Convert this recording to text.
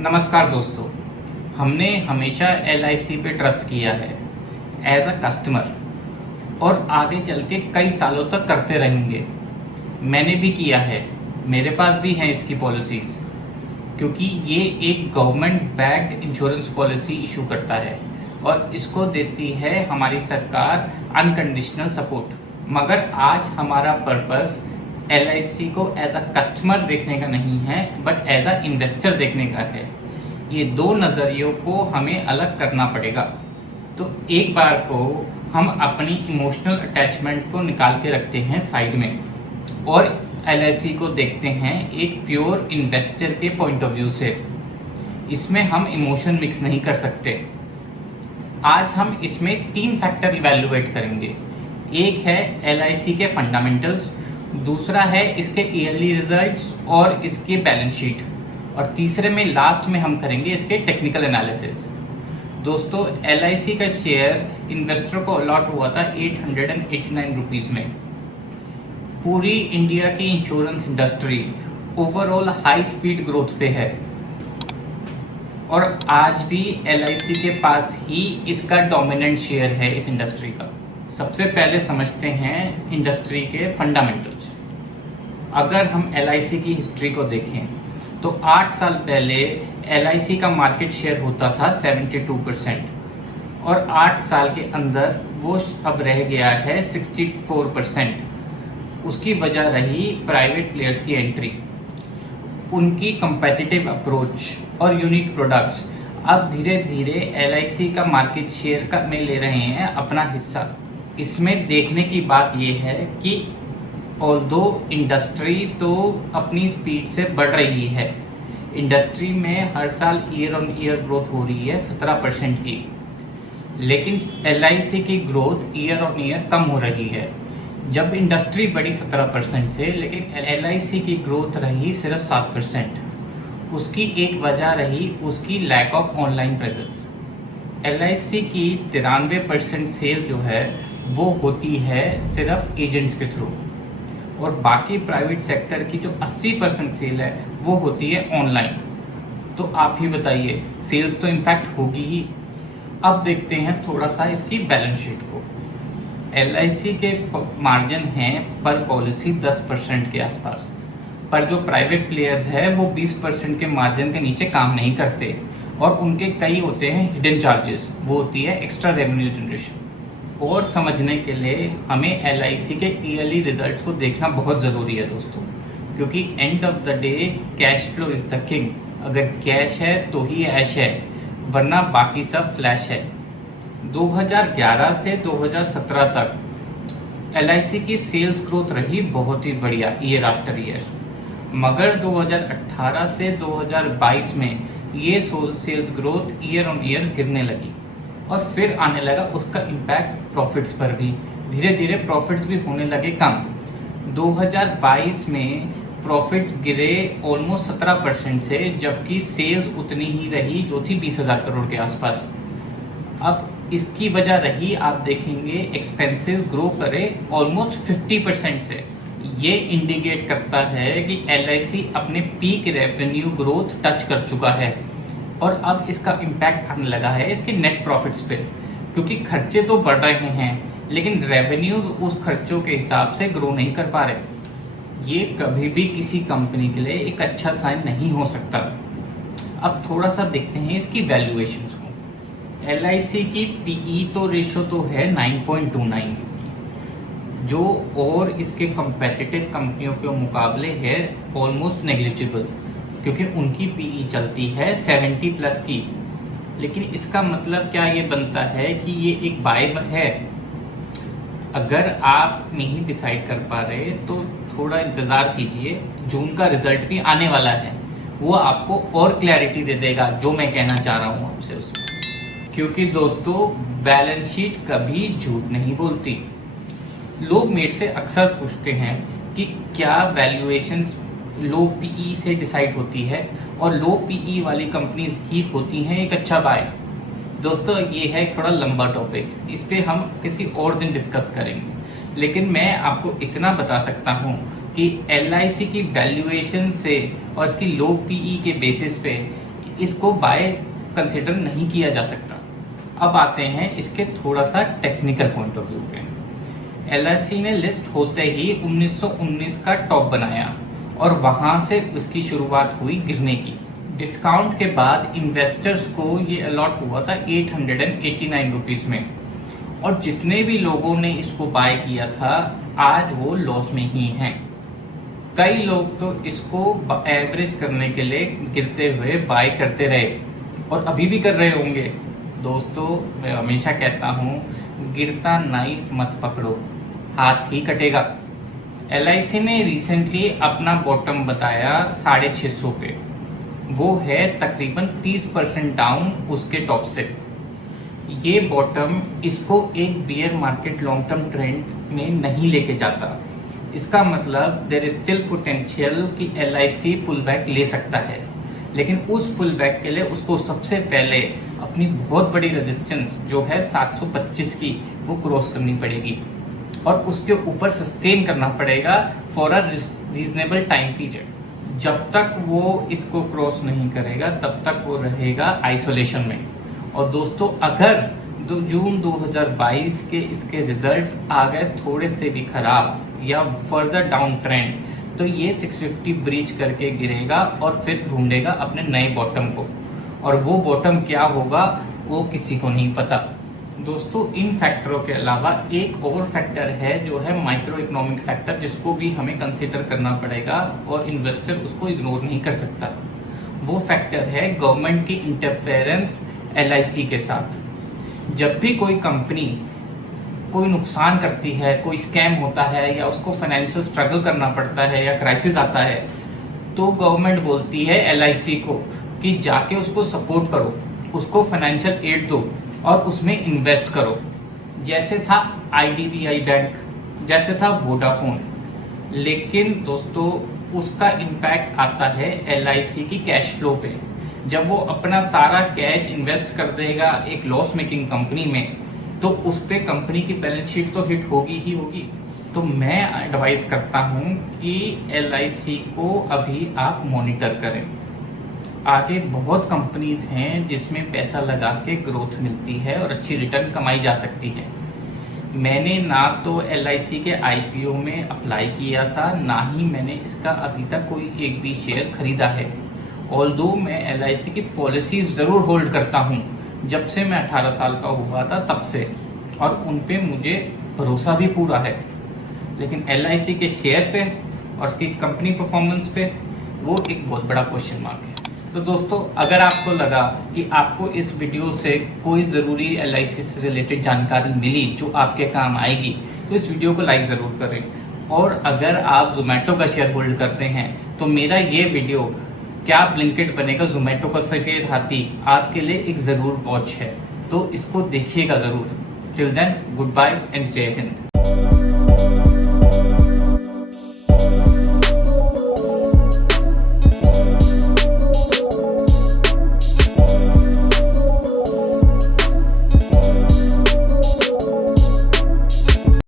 नमस्कार दोस्तों, हमने हमेशा LIC पे ट्रस्ट किया है एज अ कस्टमर और आगे चल के कई सालों तक करते रहेंगे। मैंने भी किया है, मेरे पास भी हैं इसकी पॉलिसीज, क्योंकि ये एक government backed insurance policy issue करता है और इसको देती है हमारी सरकार अनकंडीशनल सपोर्ट। मगर आज हमारा पर्पस LIC को एज अ कस्टमर देखने का नहीं है बट एज अ इन्वेस्टर देखने का है। ये दो नज़रियों को हमें अलग करना पड़ेगा। तो एक बार को हम अपनी इमोशनल अटैचमेंट को निकाल के रखते हैं साइड में और LIC को देखते हैं एक प्योर इन्वेस्टर के पॉइंट ऑफ व्यू से। इसमें हम इमोशन मिक्स नहीं कर सकते। आज हम इसमें 3 फैक्टर इवैल्यूएट करेंगे। एक है LIC के फंडामेंटल्स, दूसरा है इसके ईयरली रिजल्ट्स और इसके बैलेंस शीट, और तीसरे में लास्ट में हम करेंगे इसके टेक्निकल एनालिसिस। दोस्तों, LIC का शेयर इन्वेस्टर को अलॉट हुआ था 889 रुपीज़ में। पूरी इंडिया की insurance industry overall high speed growth पे है और आज भी LIC के पास ही इसका डोमिनेंट शेयर है इस इंडस्ट्री का। सबसे पहले समझते हैं इंडस्ट्री के फंडामेंटल्स। अगर हम LIC की हिस्ट्री को देखें तो 8 साल पहले LIC का मार्केट शेयर होता था 72% और 8 साल के अंदर वो अब रह गया है 64%। उसकी वजह रही प्राइवेट प्लेयर्स की एंट्री, उनकी कंपेटिटिव अप्रोच और यूनिक प्रोडक्ट्स अब धीरे धीरे LIC का मार्केट शेयर में ले रहे हैं अपना हिस्सा। इसमें देखने की बात यह है कि ऑल्दो इंडस्ट्री तो अपनी स्पीड से बढ़ रही है, इंडस्ट्री में हर साल ईयर ऑन ईयर ग्रोथ हो रही है 17% की, लेकिन LIC की ग्रोथ ईयर ऑन ईयर कम हो रही है। जब इंडस्ट्री बढ़ी 17% से, लेकिन LIC की ग्रोथ रही सिर्फ 7%। उसकी एक वजह रही उसकी lack of online presence. LIC की 93% सेल जो है वो होती है सिर्फ एजेंट्स के थ्रू, और बाकी प्राइवेट सेक्टर की जो 80% सेल है वो होती है ऑनलाइन। तो आप ही बताइए, सेल्स तो इम्पैक्ट होगी ही। अब देखते हैं थोड़ा सा इसकी बैलेंस शीट को। LIC के मार्जिन हैं पर पॉलिसी 10% के आसपास, पर जो प्राइवेट प्लेयर्स है वो 20% के मार्जिन के नीचे काम नहीं करते और उनके कई होते हैं हिडन चार्जेस, वो होती है एक्स्ट्रा रेवेन्यू जनरेशन। और समझने के लिए हमें LIC के ईयरली रिजल्ट्स को देखना बहुत ज़रूरी है दोस्तों, क्योंकि end of the day cash flow is the king. अगर कैश है तो ही ऐश है, वरना बाकी सब फ्लैश है। 2011 से 2017 तक LIC की सेल्स ग्रोथ रही बहुत ही बढ़िया ईयर आफ्टर ईयर, मगर 2018 से 2022 में ये sales growth year on year गिरने लगी और फिर आने लगा उसका इम्पैक्ट प्रॉफिट्स पर भी। धीरे धीरे प्रॉफिट्स भी होने लगे कम। 2022 में प्रॉफिट्स गिरे ऑलमोस्ट 17% से, जबकि सेल्स उतनी ही रही जो थी 20,000 करोड़ के आसपास। अब इसकी वजह रही, आप देखेंगे एक्सपेंसेस ग्रो करे ऑलमोस्ट 50% से। ये इंडिकेट करता है कि LIC अपने पीक रेवेन्यू ग्रोथ टच कर चुका है और अब इसका इम्पैक्ट आने लगा है इसके नेट प्रॉफिट्स पे, क्योंकि खर्चे तो बढ़ रहे हैं लेकिन रेवेन्यूज उस खर्चों के हिसाब से ग्रो नहीं कर पा रहे। ये कभी भी किसी कंपनी के लिए एक अच्छा साइन नहीं हो सकता। अब थोड़ा सा देखते हैं इसकी वैल्यूएशंस को। LIC की PE तो रेशो तो है 9.29, जो और इसके कंपेटिटिव कंपनियों के मुकाबले है ऑलमोस्ट नेग्लिजिबल, क्योंकि उनकी PE चलती है 70+ की। लेकिन इसका मतलब क्या ये बनता है कि ये एक बाय है? अगर आप नहीं डिसाइड कर पा रहे तो थोड़ा इंतज़ार कीजिए, जून का रिजल्ट भी आने वाला है, वो आपको और क्लैरिटी दे देगा जो मैं कहना चाह रहा हूँ आपसे उसमें। क्योंकि दोस्तों, बैलेंस शीट कभी झूठ नहीं बोलती। लोग मेरे से अक्सर पूछते हैं कि क्या वैल्यूएशन लो PE से डिसाइड होती है और लो PE वाली कंपनीज ही होती हैं एक अच्छा बाय। दोस्तों, ये है थोड़ा लंबा टॉपिक, इस पे हम किसी और दिन डिस्कस करेंगे, लेकिन मैं आपको इतना बता सकता हूँ कि LIC की वैल्यूएशन से और इसकी लो PE के बेसिस पे इसको बाय कंसिडर नहीं किया जा सकता। अब आते हैं इसके थोड़ा सा टेक्निकल पॉइंट ऑफ व्यू पे। LIC ने लिस्ट होते ही 1919 का टॉप बनाया और वहां से उसकी शुरुआत हुई गिरने की। डिस्काउंट के बाद इन्वेस्टर्स को ये अलॉट हुआ था 889 रुपीज में, और जितने भी लोगों ने इसको बाय किया था आज वो लॉस में ही हैं। कई लोग तो इसको एवरेज करने के लिए गिरते हुए बाय करते रहे और अभी भी कर रहे होंगे। दोस्तों, मैं हमेशा कहता हूं, गिरता नाइफ मत पकड़ो, हाथ ही कटेगा। LIC ने रिसेंटली अपना बॉटम बताया 650 पे, वो है तकरीबन 30% डाउन उसके टॉप से। ये बॉटम इसको एक beer market long term trend में नहीं लेके जाता। इसका मतलब देयर इज स्टिल पोटेंशियल कि LIC पुल बैक ले सकता है, लेकिन उस पुल बैक के लिए उसको सबसे पहले अपनी बहुत बड़ी रेजिस्टेंस जो है 725 की वो क्रॉस करनी पड़ेगी और उसके ऊपर सस्टेन करना पड़ेगा for a reasonable time period. जब तक वो इसको क्रॉस नहीं करेगा तब तक वो रहेगा आइसोलेशन में। और दोस्तों, अगर जून 2022 के इसके रिजल्ट्स आ गए थोड़े से भी खराब या फर्दर डाउन ट्रेंड, तो ये 650 ब्रीच करके गिरेगा और फिर ढूंढेगा अपने नए बॉटम को, और वो बॉटम क्या होगा वो किसी को नहीं पता। दोस्तों, इन फैक्टरों के अलावा एक और फैक्टर है जो है माइक्रो इकोनॉमिक फैक्टर, जिसको भी हमें कंसीडर करना पड़ेगा और इन्वेस्टर उसको इग्नोर नहीं कर सकता। वो फैक्टर है गवर्नमेंट की इंटरफेरेंस LIC के साथ। जब भी कोई कंपनी कोई नुकसान करती है, कोई स्कैम होता है या उसको फाइनेंशियल स्ट्रगल करना पड़ता है या क्राइसिस आता है, तो गवर्नमेंट बोलती है LIC को कि जाके उसको सपोर्ट करो, उसको फाइनेंशियल एड दो और उसमें इन्वेस्ट करो। जैसे था IDBI बैंक, जैसे था वोडाफोन। लेकिन दोस्तों, उसका इम्पैक्ट आता है LIC की कैश फ्लो पे। जब वो अपना सारा कैश इन्वेस्ट कर देगा एक लॉस मेकिंग कंपनी में, तो उस पे कंपनी की बैलेंस शीट तो हिट होगी ही होगी। तो मैं एडवाइस करता हूं कि LIC को अभी आप मॉनिटर करें। आगे बहुत कंपनीज हैं जिसमें पैसा लगा के ग्रोथ मिलती है और अच्छी रिटर्न कमाई जा सकती है। मैंने ना तो LIC के IPO में अप्लाई किया था, ना ही मैंने इसका अभी तक कोई एक भी शेयर खरीदा है। ऑल्दो मैं LIC की पॉलिसीज जरूर होल्ड करता हूँ, जब से मैं 18 साल का हुआ था तब से, और उन पे मुझे भरोसा भी पूरा है। लेकिन LIC के शेयर पे और उसकी कंपनी परफॉर्मेंस पे वो एक बहुत बड़ा क्वेश्चन मार्क है। तो दोस्तों, अगर आपको लगा कि आपको इस वीडियो से कोई ज़रूरी LIC से रिलेटेड जानकारी मिली जो आपके काम आएगी, तो इस वीडियो को लाइक ज़रूर करें। और अगर आप जोमेटो का शेयर होल्ड करते हैं तो मेरा ये वीडियो क्या ब्लिंकिट बनेगा जोमेटो का सफेद हाथी आपके लिए एक ज़रूर वॉच है, तो इसको देखिएगा ज़रूर। Till then, good bye and जय हिंद।